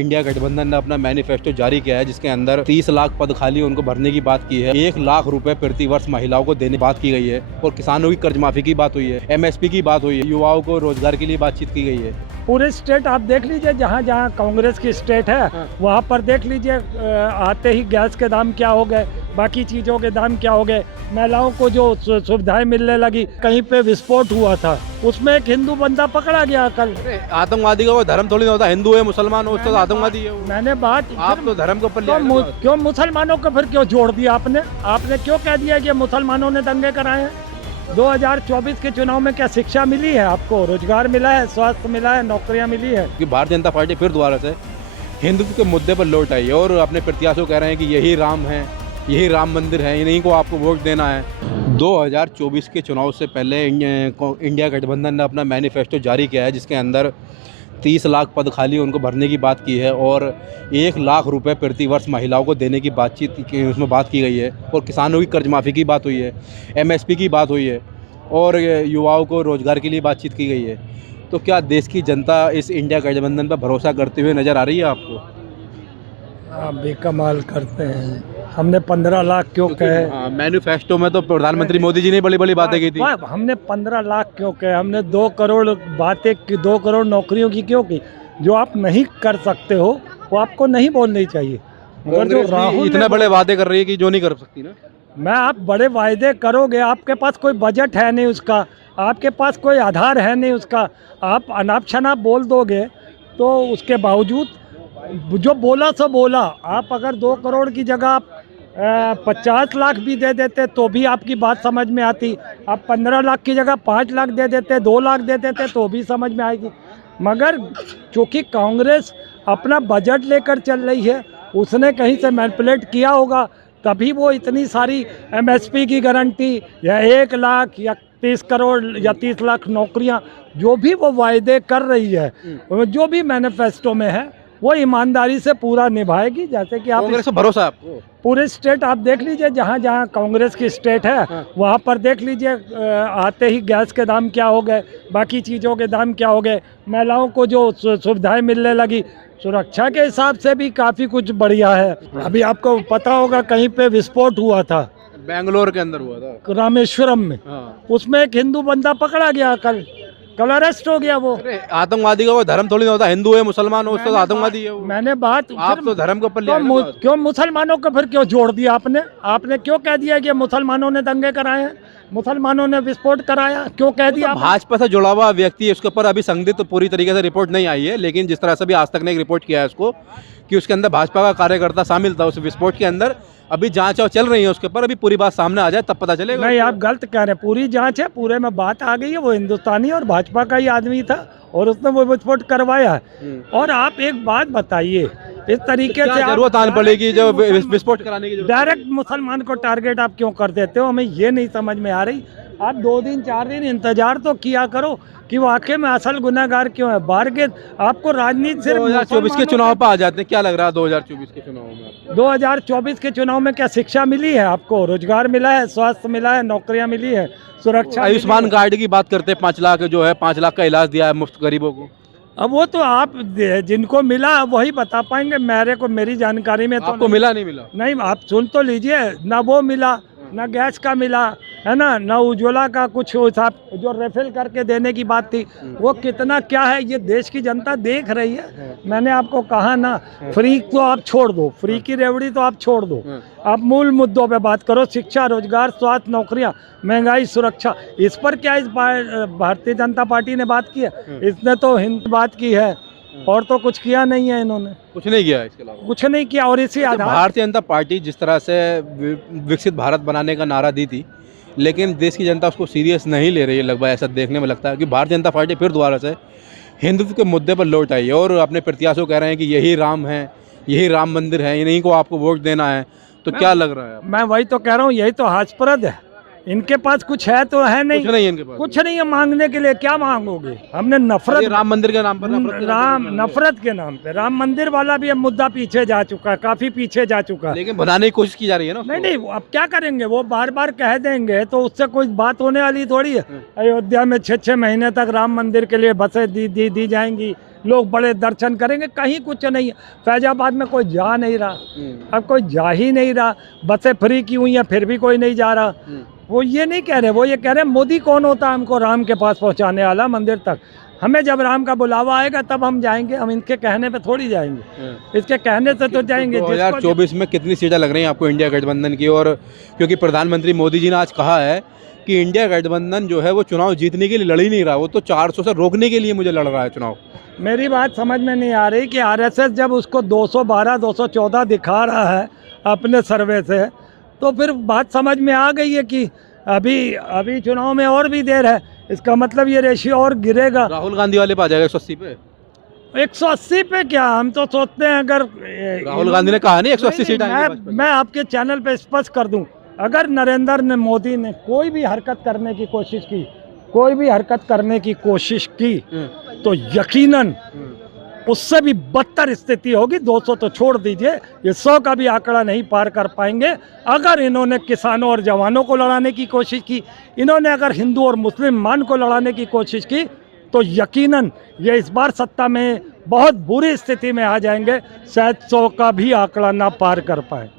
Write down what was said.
India गठबंधन ने अपना मैनिफेस्टो जारी किया है जिसके अंदर 30 लाख पद खाली उनको भरने की बात की है। 1 लाख रुपए प्रति वर्ष महिलाओं को देने की बात की गई है और किसानों की कर्ज माफी की बात हुई है, एमएसपी की बात हुई है, युवाओं को रोजगार के लिए बातचीत की गई है। पूरे स्टेट आप देख लीजिए, जहाँ जहाँ कांग्रेस की स्टेट है वहाँ पर देख लीजिए, आते ही गैस के दाम क्या हो गए, बाकी चीज़ों के दाम क्या हो गए, महिलाओं को जो सुविधाएं मिलने लगी। कहीं पे विस्फोट हुआ था, उसमें एक हिंदू बंदा पकड़ा गया कल। आतंकवादी का कोई धर्म थोड़ी ना होता, हिंदू है मुसलमान हो उसका तो आतंकवादी है वो। मैंने बात आप तो धर्म के ऊपर क्यों मुसलमानों को फिर क्यों जोड़ दिया आपने क्यों कह दिया कि मुसलमानों ने दंगे कराए हैं? 2024 के चुनाव में क्या शिक्षा मिली है आपको? रोजगार मिला है, स्वास्थ्य मिला है, नौकरियां मिली है? कि भारतीय जनता पार्टी फिर दोबारा से हिंदुत्व के मुद्दे पर लौट आई है और अपने प्रत्याशियों कह रहे हैं कि यही राम है, यही राम मंदिर है, इन्हीं को आपको वोट देना है। 2024 के चुनाव से पहले इंडिया गठबंधन ने अपना मैनिफेस्टो जारी किया है जिसके अंदर 30 लाख पद खाली उनको भरने की बात की है और 1 लाख रुपए प्रति वर्ष महिलाओं को देने की उसमें बात की गई है और किसानों की कर्ज माफ़ी की बात हुई है, एमएसपी की बात हुई है और युवाओं को रोजगार के लिए बातचीत की गई है। तो क्या देश की जनता इस इंडिया गठबंधन पर भरोसा करते हुए नज़र आ रही है आपको? आप भी कमाल करते हैं। हमने 15 लाख क्यों कहे? मैनिफेस्टो में तो प्रधानमंत्री मोदी जी ने बड़ी बड़ी बातें की थी। हमने 15 लाख क्यों कहे? हमने 2 करोड़ बातें की, 2 करोड़ नौकरियों की क्यों की? जो आप नहीं कर सकते हो वो आपको नहीं बोलनी चाहिए। मगर जो राहुल इतने बड़े वादे कर रही है कि जो नहीं कर सकती ना। मैं आप बड़े वायदे करोगे, आपके पास कोई बजट है नहीं उसका, आपके पास कोई आधार है नहीं उसका, आप अनाप शनाप बोल दोगे तो उसके बावजूद जो बोला सो बोला। आप अगर 2 करोड़ की जगह आप 50 लाख भी दे देते तो भी आपकी बात समझ में आती। आप 15 लाख की जगह 5 लाख दे देते, 2 लाख दे देते तो भी समझ में आएगी। मगर चूँकि कांग्रेस अपना बजट लेकर चल रही है, उसने कहीं से मैनिपुलेट किया होगा, तभी वो इतनी सारी एमएसपी की गारंटी या 1 लाख या 30 करोड़ या 30 लाख नौकरियां, जो भी वो वायदे कर रही है, जो भी मैनिफेस्टो में है, वो ईमानदारी से पूरा निभाएगी। जैसे कि आप कांग्रेस पर भरोसा आपको? पूरे स्टेट आप देख लीजिए, जहाँ जहाँ कांग्रेस की स्टेट है वहाँ पर देख लीजिए, आते ही गैस के दाम क्या हो गए, बाकी चीज़ों के दाम क्या हो गए, महिलाओं को जो सुविधाएं मिलने लगी, सुरक्षा के हिसाब से भी काफ़ी कुछ बढ़िया है। अभी आपको पता होगा कहीं पे विस्फोट हुआ था, बेंगलोर के अंदर हुआ था, रामेश्वरम में। उसमें एक हिंदू बंदा पकड़ा गया, कल अरेस्ट हो गया वो। आतंकवादी का कोई धर्म थोड़ी ना होता, हिंदू है मुसलमान हो उसका तो आतंकवादी है वो। मैंने बात आप तो धर्म के ऊपर क्यों मुसलमानों को फिर क्यों जोड़ दिया आपने क्यों कह दिया कि मुसलमानों ने दंगे कराए हैं, मुसलमानों ने विस्फोट कराया? क्यों कह दिया? भाजपा से जुड़ा हुआ व्यक्ति है, उसके ऊपर अभी संदिग्ध तो पूरी तरीके से रिपोर्ट नहीं आई है, लेकिन जिस तरह से भी आज तक ने एक रिपोर्ट किया है उसको कि उसके अंदर भाजपा का कार्यकर्ता शामिल था उस विस्फोट के अंदर। अभी जांच चल रही है उसके ऊपर, अभी पूरी बात सामने आ जाए तब पता चलेगा। नहीं, आप गलत कह रहे हैं, पूरी जांच है, पूरे में बात आ गई है। वो हिंदुस्तानी और भाजपा का ही आदमी था और उसने वो विस्फोट करवाया है। और आप एक बात बताइए, इस तरीके से जरूरत आने पड़ेगी जो विस्फोट कराने की, डायरेक्ट मुसलमान को टारगेट आप क्यों कर देते हो? हमें ये नहीं समझ में आ रही। आप 2 दिन 4 दिन इंतजार तो किया करो कि वाकई में असल गुनाहगार क्यों है। बाहर के आपको राजनीति सिर्फ 2024 के चुनाव पर आ जाते हैं। क्या लग रहा है 2024 के चुनाव में? 2024 के चुनाव में क्या शिक्षा मिली है आपको? रोजगार मिला है, स्वास्थ्य मिला है, नौकरियां मिली है, सुरक्षा। आयुष्मान कार्ड की बात करते हैं, 5 लाख जो है, 5 लाख का इलाज दिया है मुफ्त गरीबों को। अब वो तो आप जिनको मिला वही बता पाएंगे। मेरी जानकारी में तो आपको मिला नहीं मिला? नहीं, आप सुन तो लीजिए ना, वो मिला ना, गैस का मिला है ना उज्ज्वला का कुछ हिसाब जो रेफिल करके देने की बात थी, वो कितना क्या है ये देश की जनता देख रही है। मैंने आपको कहा ना, फ्री तो आप छोड़ दो, फ्री की रेवड़ी तो आप छोड़ दो, आप मूल मुद्दों पे बात करो। शिक्षा, रोजगार, स्वास्थ्य, नौकरियां, महंगाई, सुरक्षा, इस पर क्या इस भारतीय जनता पार्टी ने बात की है? इसने तो हिंद बात की है और तो कुछ किया नहीं है। इन्होंने कुछ नहीं किया, इसके अलावा कुछ नहीं किया। और इसी आधार भारतीय जनता पार्टी जिस तरह से विकसित भारत बनाने का नारा दी थी, लेकिन देश की जनता उसको सीरियस नहीं ले रही है, लगभग ऐसा देखने में लगता है कि भारतीय जनता पार्टी फिर दोबारा से हिंदुत्व के मुद्दे पर लौट आई है और अपने प्रत्याशियों कह रहे हैं कि यही राम है, यही राम मंदिर है, इन्हीं को आपको वोट देना है। तो क्या लग रहा है? मैं वही तो कह रहा हूँ, यही तो हास्यास्पद है। इनके पास कुछ है तो है नहीं, कुछ नहीं है इनके पास, कुछ नहीं है मांगने के लिए। क्या मांगोगे? हमने नफरत, राम मंदिर के नाम पर नफरत के नाम पे राम मंदिर वाला भी अब मुद्दा पीछे जा चुका है, काफी पीछे जा चुका है। लेकिन बनाने की कोशिश की जा रही है ना। नहीं, अब क्या करेंगे? वो बार बार कह देंगे तो उससे कोई बात होने वाली थोड़ी है। अयोध्या में 6-6 महीने तक राम मंदिर के लिए बसें दी जाएंगी, लोग बड़े दर्शन करेंगे, कहीं कुछ नहीं है। फैजाबाद में कोई जा नहीं रहा, अब कोई जा ही नहीं रहा। बसें फ्री की हुई हैं फिर भी कोई नहीं जा रहा। वो ये नहीं कह रहे, वो ये कह रहे हैं मोदी कौन होता है हमको राम के पास पहुंचाने वाला मंदिर तक। हमें जब राम का बुलावा आएगा तब हम जाएंगे, हम इनके कहने पे थोड़ी जाएंगे, इसके कहने से तो जाएंगे। 2024 में कितनी सीटें लग रही हैं आपको इंडिया गठबंधन की? और क्योंकि प्रधानमंत्री मोदी जी ने आज कहा है कि इंडिया गठबंधन जो है वो चुनाव जीतने के लिए लड़ ही नहीं रहा, वो तो 400 से रोकने के लिए मुझे लड़ रहा है चुनाव। मेरी बात समझ में नहीं आ रही कि आरएसएस जब उसको 212 214 दिखा रहा है अपने सर्वे से, तो फिर बात समझ में आ गई है कि अभी चुनाव में और भी देर है। इसका मतलब ये रेशियो और गिरेगा। राहुल गांधी वाले पे आ जाएगा 180 पे। 180 पे क्या, हम तो सोचते हैं अगर राहुल गांधी ने कहा नहीं 180 सीट आएंगी। मैं आपके चैनल पे स्पष्ट कर दूं, अगर नरेंद्र मोदी ने कोई भी हरकत करने की कोशिश की तो यकीनन उससे भी बदतर स्थिति होगी। 200 तो छोड़ दीजिए, ये 100 का भी आंकड़ा नहीं पार कर पाएंगे। अगर इन्होंने किसानों और जवानों को लड़ाने की कोशिश की, इन्होंने अगर हिंदू और मुसलमान को लड़ाने की कोशिश की, तो यकीनन ये इस बार सत्ता में बहुत बुरी स्थिति में आ जाएंगे, शायद 100 का भी आंकड़ा ना पार कर पाए।